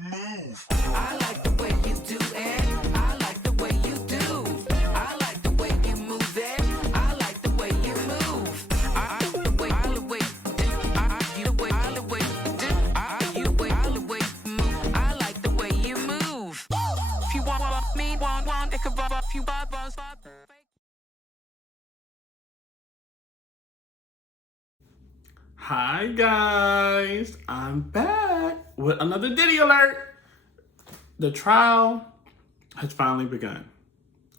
you move. I like the way you do it. I like the way you do. I like the way you move it. I like the way you move. I like the way you move. I like the way you move. If you want me, want it could bop you bop. Hi guys, I'm back with another Diddy alert. The trial has finally begun.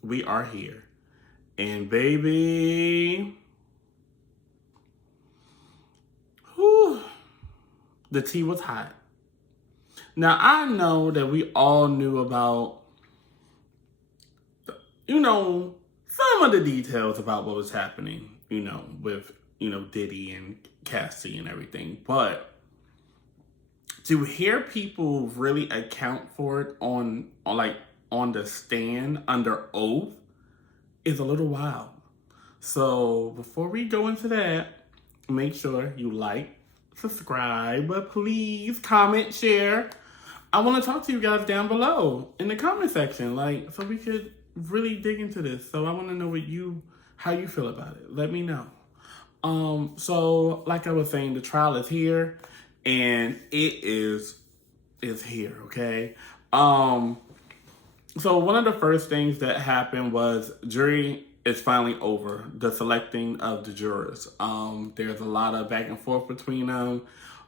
We are here. And baby, whew, the tea was hot. Now I know that we all knew about, some of the details about what was happening, with, Diddy and Cassie and everything. But to hear people really account for it on the stand under oath is a little wild. So before we go into that, make sure you like, subscribe, but please comment, share. I want to talk to you guys down below in the comment section, so we could really dig into this. So I want to know how you feel about it. Let me know. So like I was saying, the trial is here, and it is here, okay? So one of the first things that happened was jury is finally over, the selecting of the jurors. There's a lot of back and forth between them.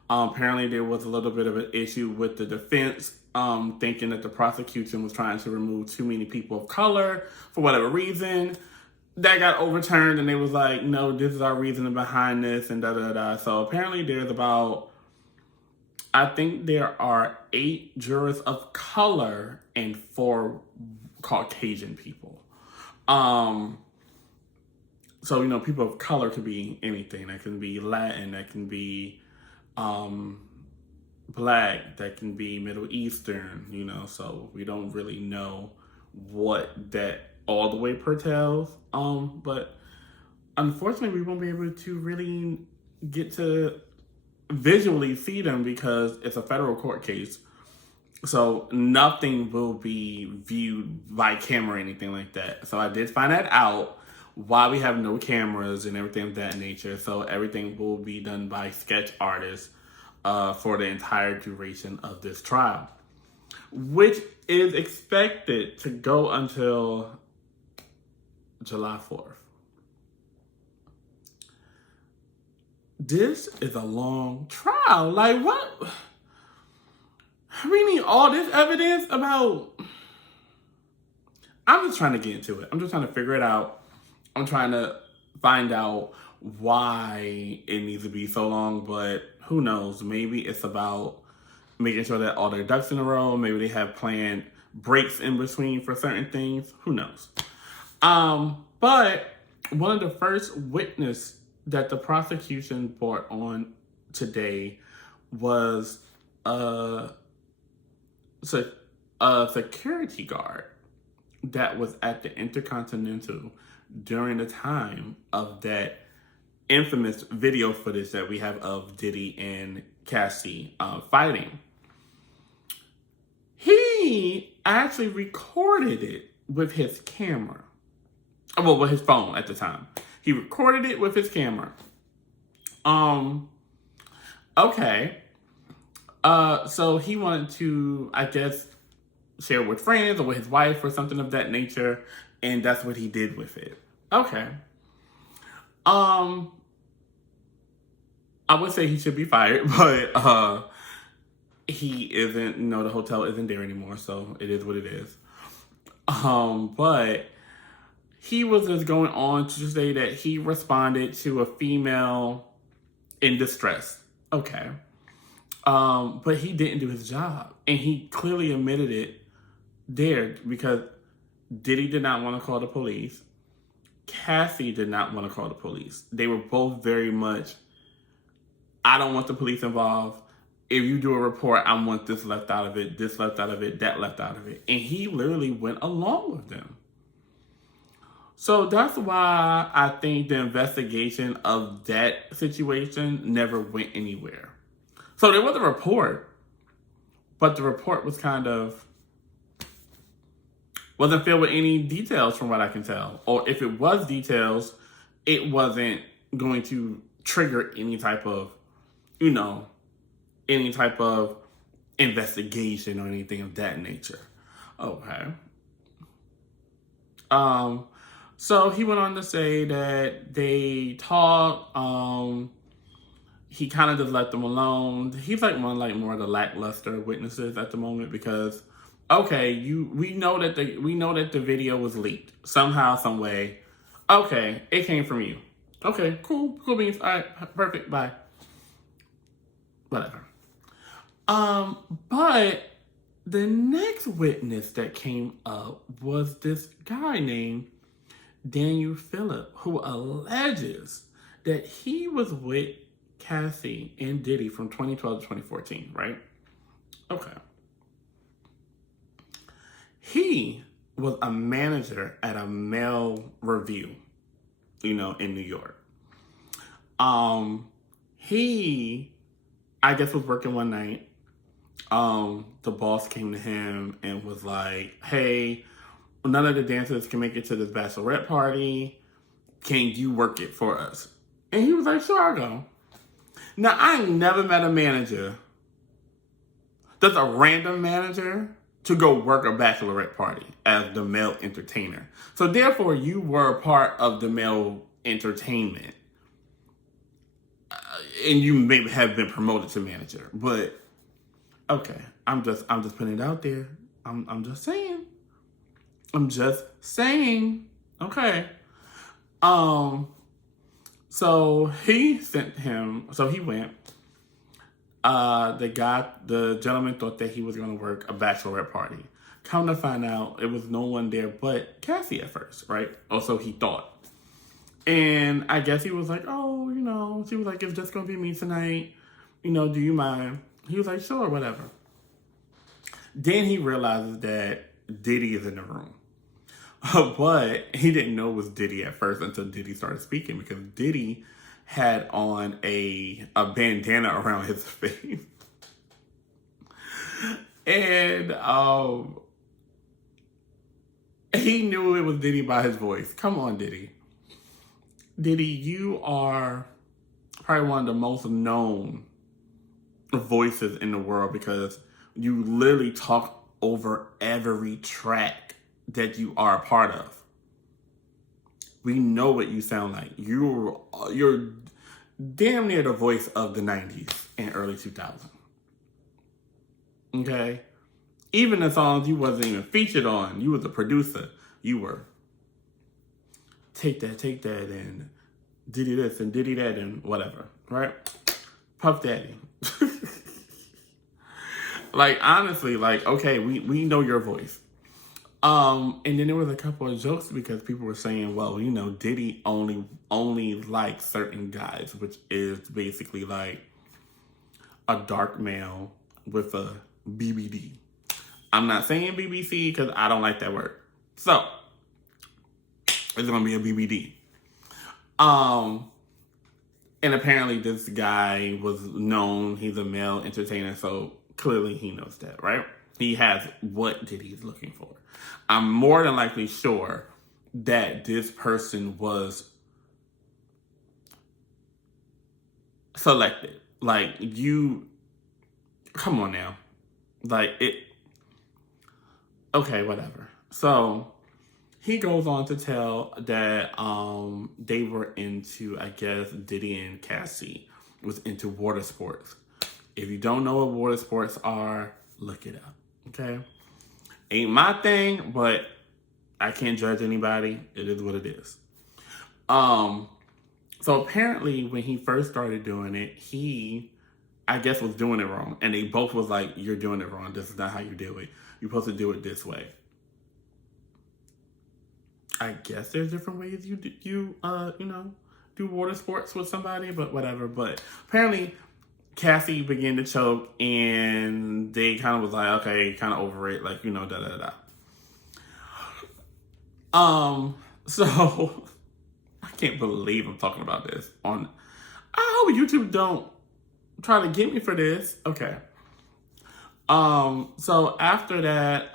Apparently there was a little bit of an issue with the defense, thinking that the prosecution was trying to remove too many people of color for whatever reason. That got overturned, and they was like, no, this is our reasoning behind this, and da-da-da. So apparently there's I think there are 8 jurors of color and 4 Caucasian people. So, people of color could be anything. That can be Latin, that can be Black, that can be Middle Eastern, so we don't really know what that all the way pertains. But unfortunately, we won't be able to really get to visually see them because it's a federal court case. So nothing will be viewed by camera or anything like that. So I did find that out why we have no cameras and everything of that nature. So everything will be done by sketch artists for the entire duration of this trial, which is expected to go until July 4th. This is a long trial. What? We need all this evidence about... I'm just trying to get into it. I'm just trying to figure it out. I'm trying to find out why it needs to be so long, but who knows? Maybe it's about making sure that all their ducks in a row. Maybe they have planned breaks in between for certain things. Who knows? But one of the first witness that the prosecution brought on today was a security guard that was at the Intercontinental during the time of that infamous video footage that we have of Diddy and Cassie fighting. He actually recorded it with his camera. Well, with his phone at the time. He recorded it with his camera. Okay. So he wanted to, I guess, share with friends or with his wife or something of that nature, and that's what he did with it. Okay. I would say he should be fired, but he isn't, the hotel isn't there anymore, so it is what it is. But he was just going on to say that he responded to a female in distress. Okay. But he didn't do his job. And he clearly admitted it there because Diddy did not want to call the police. Cassie did not want to call the police. They were both very much, I don't want the police involved. If you do a report, I want this left out of it, this left out of it, that left out of it. And he literally went along with them. So that's why I think the investigation of that situation never went anywhere. So there was a report, but the report was wasn't filled with any details from what I can tell. Or if it was details, it wasn't going to trigger any type of, any type of investigation or anything of that nature. Okay. So he went on to say that they talked. He kind of just let them alone. He's like one more of the lackluster witnesses at the moment because, okay, we know that the video was leaked somehow, some way. Okay, it came from you. Okay, cool beans. All right, perfect. Bye. Whatever. But the next witness that came up was this guy named Daniel Phillip, who alleges that he was with Cassie and Diddy from 2012 to 2014, right? Okay. He was a manager at a male review, in New York. He, I guess, was working one night. The boss came to him and was like, hey, none of the dancers can make it to this bachelorette party. Can you work it for us? And he was like, sure, I'll go. Now, I ain't never met a manager that's a random manager to go work a bachelorette party as the male entertainer. So therefore, you were a part of the male entertainment. And you may have been promoted to manager. But, okay, I'm just putting it out there. I'm just saying. Okay. So he went. The gentleman thought that he was going to work a bachelorette party. Come to find out, it was no one there but Cassie at first, right? Also, he thought. And I guess he was like, oh, she was like, it's just going to be me tonight. Do you mind? He was like, sure, whatever. Then he realizes that Diddy is in the room. But he didn't know it was Diddy at first until Diddy started speaking because Diddy had on a bandana around his face. And he knew it was Diddy by his voice. Come on, Diddy. Diddy, you are probably one of the most known voices in the world because you literally talk over every track that you are a part of. We know what you sound like. You're damn near the voice of the 90s and early 2000s. Okay? Even the songs you wasn't even featured on, you was a producer. You were take that, and Diddy this and Diddy that and whatever, right? Puff Daddy. Like, honestly, like, okay, we know your voice. And then there was a couple of jokes because people were saying, well, Diddy only likes certain guys, which is basically like a dark male with a BBD. I'm not saying BBC because I don't like that word. So, it's going to be a BBD. And apparently this guy was known, he's a male entertainer, so clearly he knows that, right? He has what Diddy's looking for. I'm more than likely sure that this person was selected. Like, come on now. Like, okay, whatever. So, he goes on to tell that they were into, I guess, Diddy and Cassie was into water sports. If you don't know what water sports are, look it up, okay? Ain't my thing, but I can't judge anybody. It is what it is. So apparently when he first started doing it, he, I guess, was doing it wrong. And they both was like, you're doing it wrong. This is not how you do it. You're supposed to do it this way. I guess there's different ways you do water sports with somebody, but whatever. But apparently Cassie began to choke and they kind of was like, okay, kind of over it, like, So I can't believe I'm talking about this I hope YouTube don't try to get me for this. Okay. So after that,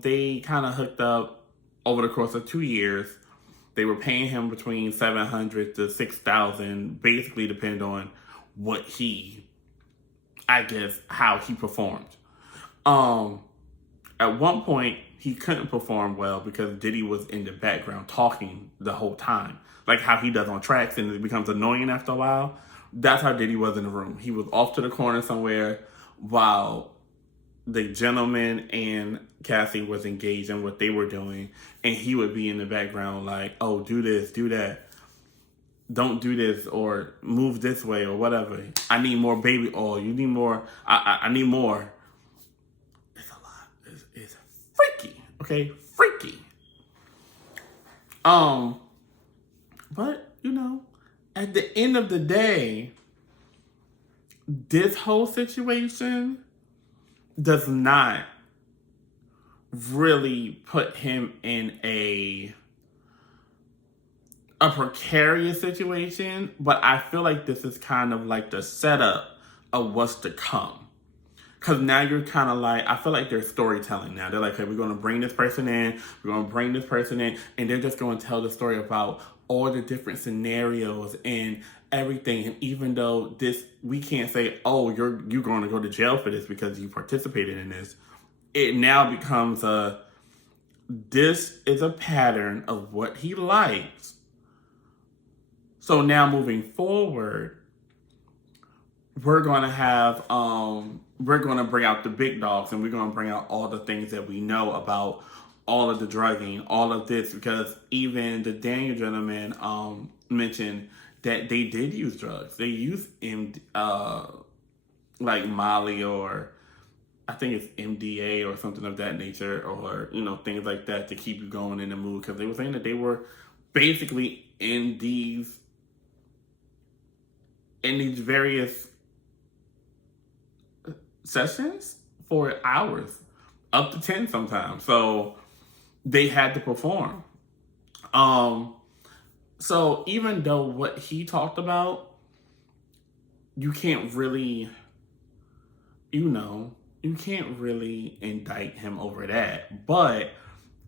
they kind of hooked up over the course of 2 years. They were paying him between 700 to 6,000, basically depending on what he, I guess, how he performed. Um, at one point, he couldn't perform well because Diddy was in the background talking the whole time, like how he does on tracks, and it becomes annoying after a while. That's how Diddy was in the room. He was off to the corner somewhere while the gentleman and Cassie was engaged in what they were doing, and he would be in the background like, "Oh, do this, do that, don't do this, or move this way, or whatever. I need more baby oil. You need more. I need more." It's a lot. It's freaky. Okay, freaky. But at the end of the day, this whole situation does not really put him in a precarious situation, but I feel like this is kind of like the setup of what's to come. Because now you're kind of like, I feel like they're storytelling now. They're like, hey, we're going to bring this person in, we're going to bring this person in, and they're just going to tell the story about all the different scenarios and everything. And even though we can't say, oh, you're going to go to jail for this because you participated in this, it now becomes this is a pattern of what he likes. So now moving forward, we're going to have, we're going to bring out the big dogs, and we're going to bring out all the things that we know about all of the drugging, all of this, because even the Daniel gentleman mentioned that they did use drugs. They used like Molly, or I think it's MDA or something of that nature, or things like that to keep you going in the mood, because they were saying that they were basically in these various sessions for hours, up to 10 sometimes. So they had to perform. So even though what he talked about, you can't really, you can't really indict him over that. But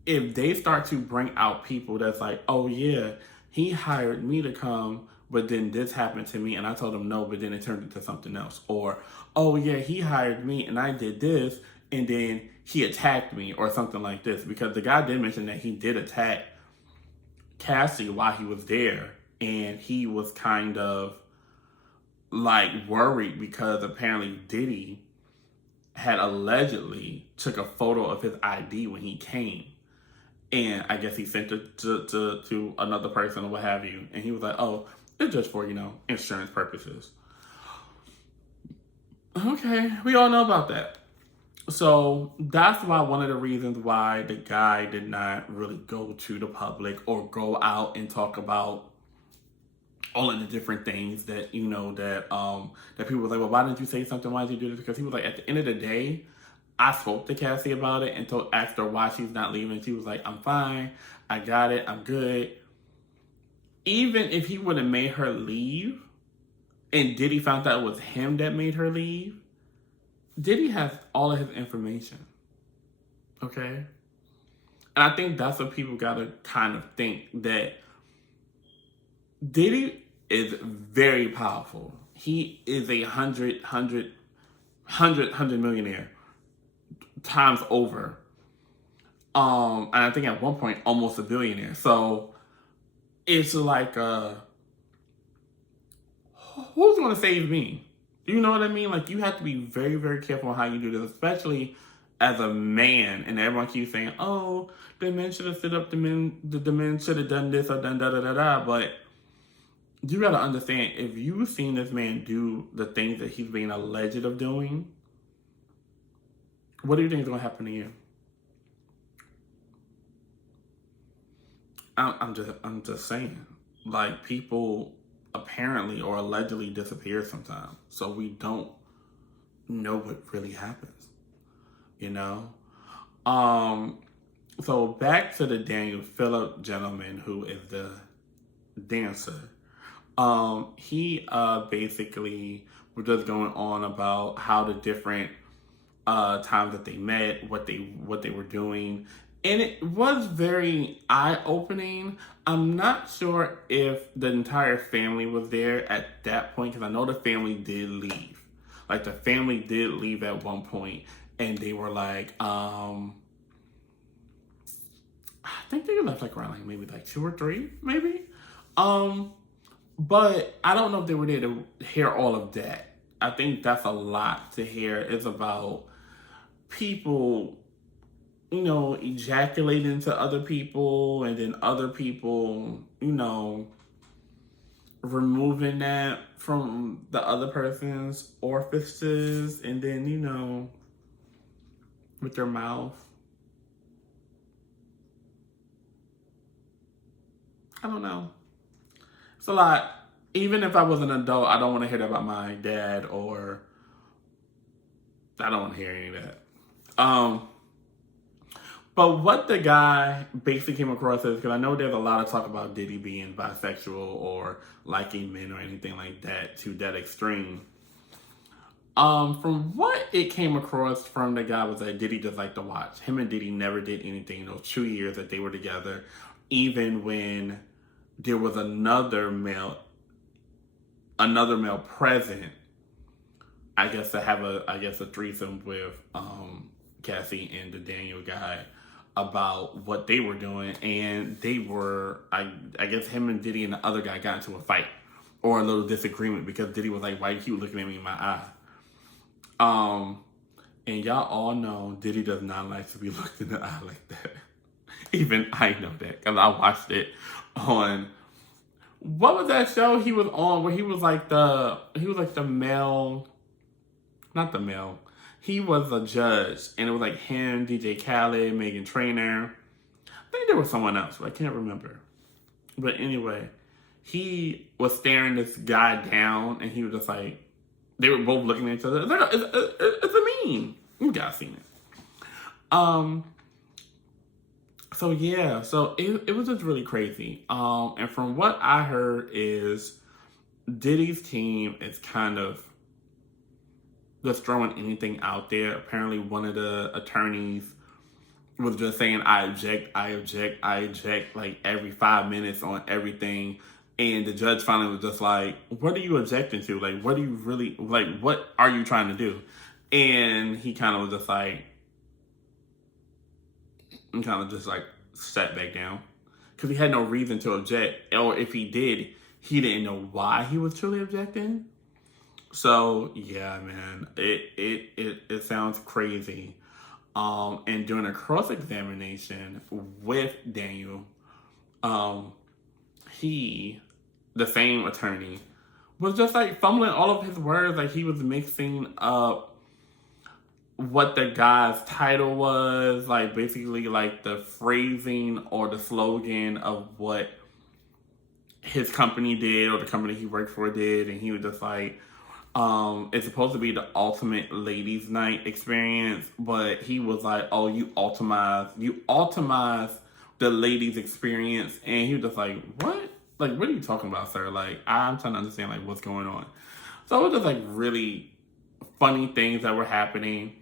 if they start to bring out people that's like, oh yeah, he hired me to come, but then this happened to me and I told him no, but then it turned into something else. Or, oh yeah, he hired me and I did this and then he attacked me, or something like this. Because the guy did mention that he did attack Cassie while he was there, and he was kind of like worried because apparently Diddy had allegedly took a photo of his ID when he came. And I guess he sent it to another person or what have you. And he was like, oh, it's just for, insurance purposes. Okay, we all know about that. So that's why one of the reasons why the guy did not really go to the public or go out and talk about all of the different things that, that people were like, well, why didn't you say something? Why did you do this? Because he was like, at the end of the day, I spoke to Cassie about it and asked her why she's not leaving. She was like, I'm fine. I got it. I'm good. Even if he would have made her leave and Diddy found out it was him that made her leave, Diddy has all of his information. Okay? And I think that's what people got to kind of think, that Diddy is very powerful. He is a hundred millionaire times over. And I think at one point almost a billionaire. So it's like, who's going to save me? You know what I mean? Like, you have to be very, very careful on how you do this, especially as a man. And everyone keeps saying, oh, the men should have stood up, the men should have done this or done da-da-da-da. But you got to understand, if you've seen this man do the things that he's being alleged of doing, what do you think is going to happen to you? I'm just saying. Like, people apparently or allegedly disappear sometimes, so we don't know what really happens. So back to the Daniel Phillip gentleman, who is the dancer. He basically was just going on about how the different times that they met, what they were doing, and it was very eye opening. I'm not sure if the entire family was there at that point because I know the family did leave. Like the family did leave at one point, and they were like, I think they left like around like maybe like 2 or 3, maybe. But I don't know if they were there to hear all of that. I think that's a lot to hear. It's about people, ejaculating into other people and then other people, removing that from the other person's orifices and then, with their mouth. I don't know. It's a lot. Even if I was an adult, I don't want to hear that about my dad or I don't want to hear any of that. But what the guy basically came across is, because I know there's a lot of talk about Diddy being bisexual or liking men or anything like that to that extreme. From what it came across from the guy was that Diddy just liked to watch. Him and Diddy never did anything in those 2 years that they were together, even when there was another male present. I guess to have a threesome with Cassie and the Daniel guy about what they were doing, and they were I guess him and Diddy and the other guy got into a fight or a little disagreement because Diddy was like, "Why you keep looking at me in my eye?" And y'all all know Diddy does not like to be looked in the eye like that. Even I know that because I watched it on what was that show he was on where he was like the male, not the male. He was a judge, and it was like him, DJ Khaled, Megan Trainor. I think there was someone else, but I can't remember. But anyway, he was staring this guy down, and he was just like, they were both looking at each other. It's a meme. You guys seen it. So yeah, so it was just really crazy. And from what I heard is Diddy's team is kind of just throwing anything out there. Apparently one of the attorneys was just saying, I object, like every 5 minutes on everything. And the judge finally was just like, what are you objecting to? Like, what do you really, like, what are you trying to do? And he kind of was just like, sat back down. Because he had no reason to object. Or if he did, he didn't know why he was truly objecting. So, yeah, man, it sounds crazy. And during a cross-examination with Daniel, the same attorney, was just like fumbling all of his words. Like he was mixing up what the guy's title was, like basically like the phrasing or the slogan of what his company did or the company he worked for did. And he was just like, it's supposed to be the ultimate ladies' night experience, but he was like, oh, you ultimize the ladies' experience. And he was just like, what? Like, what are you talking about, sir? Like, I'm trying to understand, like, what's going on. So it was just, like, really funny things that were happening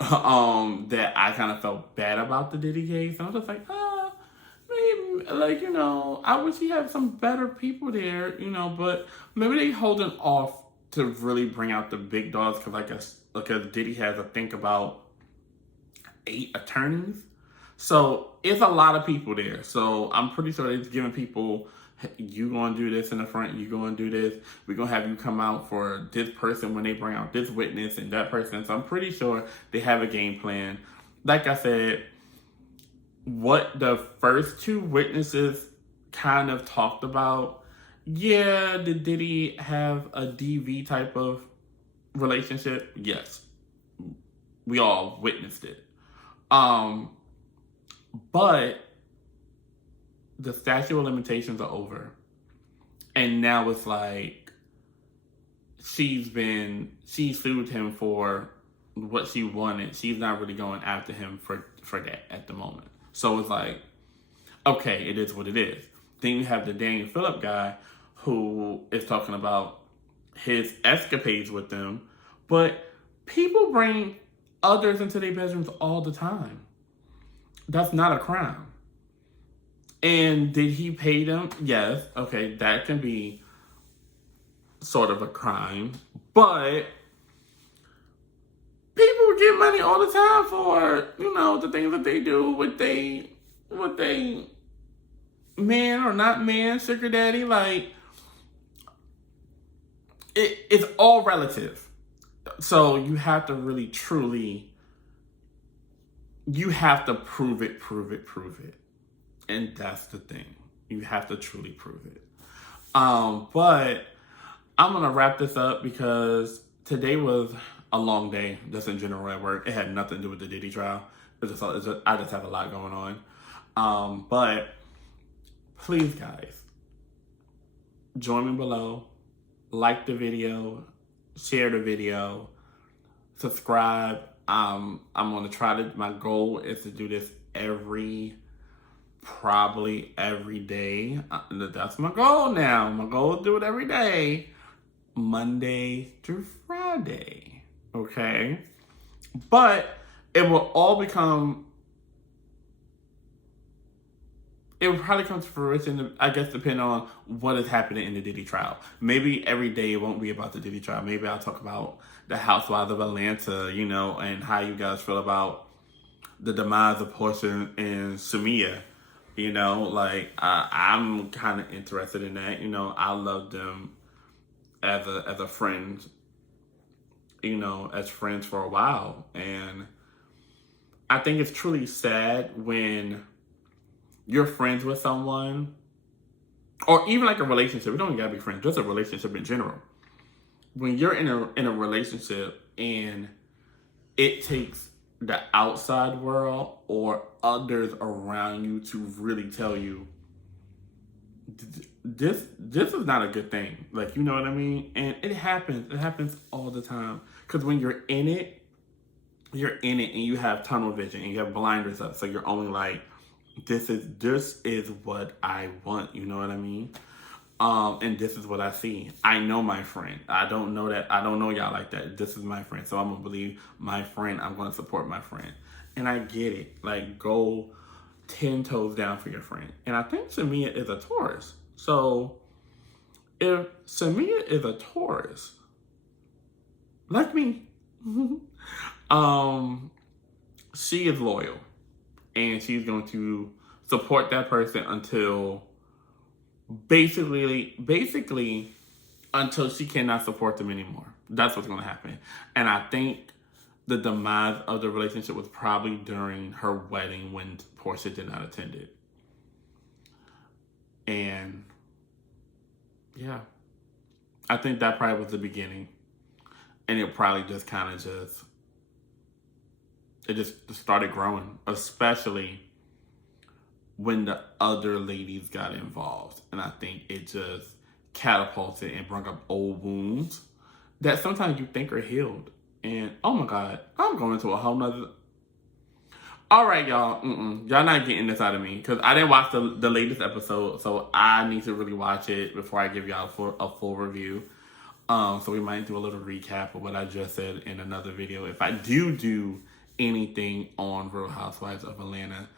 that I kind of felt bad about the Diddy case. And I was just like, maybe, like, I wish he had some better people there, but maybe they holding off to really bring out the big dogs because Diddy has, I think, about 8 attorneys. So it's a lot of people there. So I'm pretty sure they're giving people, you going to do this in the front, you going to do this. We're going to have you come out for this person when they bring out this witness and that person. So I'm pretty sure they have a game plan. Like I said, what the first 2 witnesses kind of talked about, yeah, did Diddy have a DV type of relationship? Yes. We all witnessed it. But the statute of limitations are over. And now it's like she sued him for what she wanted. She's not really going after him for that at the moment. So it's like, okay, it is what it is. Then you have the Daniel Phillip guy who is talking about his escapades with them. But people bring others into their bedrooms all the time. That's not a crime. And did he pay them? Yes. Okay, that can be sort of a crime. But people get money all the time for, the things that they do with they man or not man, sugar daddy. Like, it's all relative. So you have to really, truly, you have to prove it. And that's the thing. You have to truly prove it. But I'm going to wrap this up because today was a long day, just in general at work. It had nothing to do with the Diddy trial. I just have a lot going on. But please, guys, join me below. Like the video. Share the video. Subscribe. I'm going to try to, my goal is to do this probably every day. That's my goal now. My goal is to do it every day. Monday through Friday. Okay? But it will probably come to fruition, I guess, depending on what is happening in the Diddy trial. Maybe every day it won't be about the Diddy trial. Maybe I'll talk about the Housewives of Atlanta, and how you guys feel about the demise of Portia and Samia. I'm kind of interested in that. I love them as a friend, as friends for a while. And I think it's truly sad when you're friends with someone, or even like a relationship. We don't even gotta be friends, just a relationship in general. When you're in a relationship and it takes the outside world or others around you to really tell you this is not a good thing. Like, you know what I mean? And it happens all the time. Because when you're in it and you have tunnel vision and you have blinders up, so you're only like, this is what I want, you know what I mean? And this is what I see. I know my friend. I don't know y'all like that. This is my friend. So I'm gonna believe my friend. I'm gonna support my friend. And I get it. Like, go 10 toes down for your friend. And I think Samia is a Taurus. So if Samia is a Taurus, like me, she is loyal. And she's going to support that person until basically until she cannot support them anymore. That's what's going to happen. And I think the demise of the relationship was probably during her wedding when Portia did not attend it. And yeah, I think that probably was the beginning. And it probably just kind of it just started growing, especially when the other ladies got involved. And I think it just catapulted and brought up old wounds that sometimes you think are healed. And oh my God, I'm going to a whole nother. All right, y'all. Y'all not getting this out of me because I didn't watch the latest episode. So I need to really watch it before I give y'all a full review. So we might do a little recap of what I just said in another video. If I do anything on Real Housewives of Atlanta,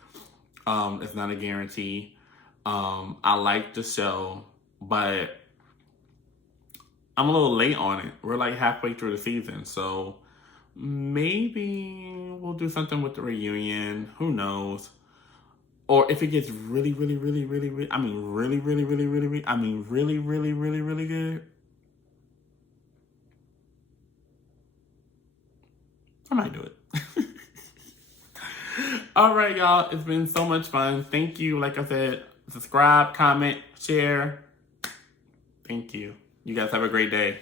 it's not a guarantee. I like the show, but I'm a little late on it. We're like halfway through the season, so maybe we'll do something with the reunion. Who knows? Or if it gets really good, I might do it. All right, y'all. It's been so much fun. Thank you. Like I said, subscribe, comment, share. Thank you. You guys have a great day.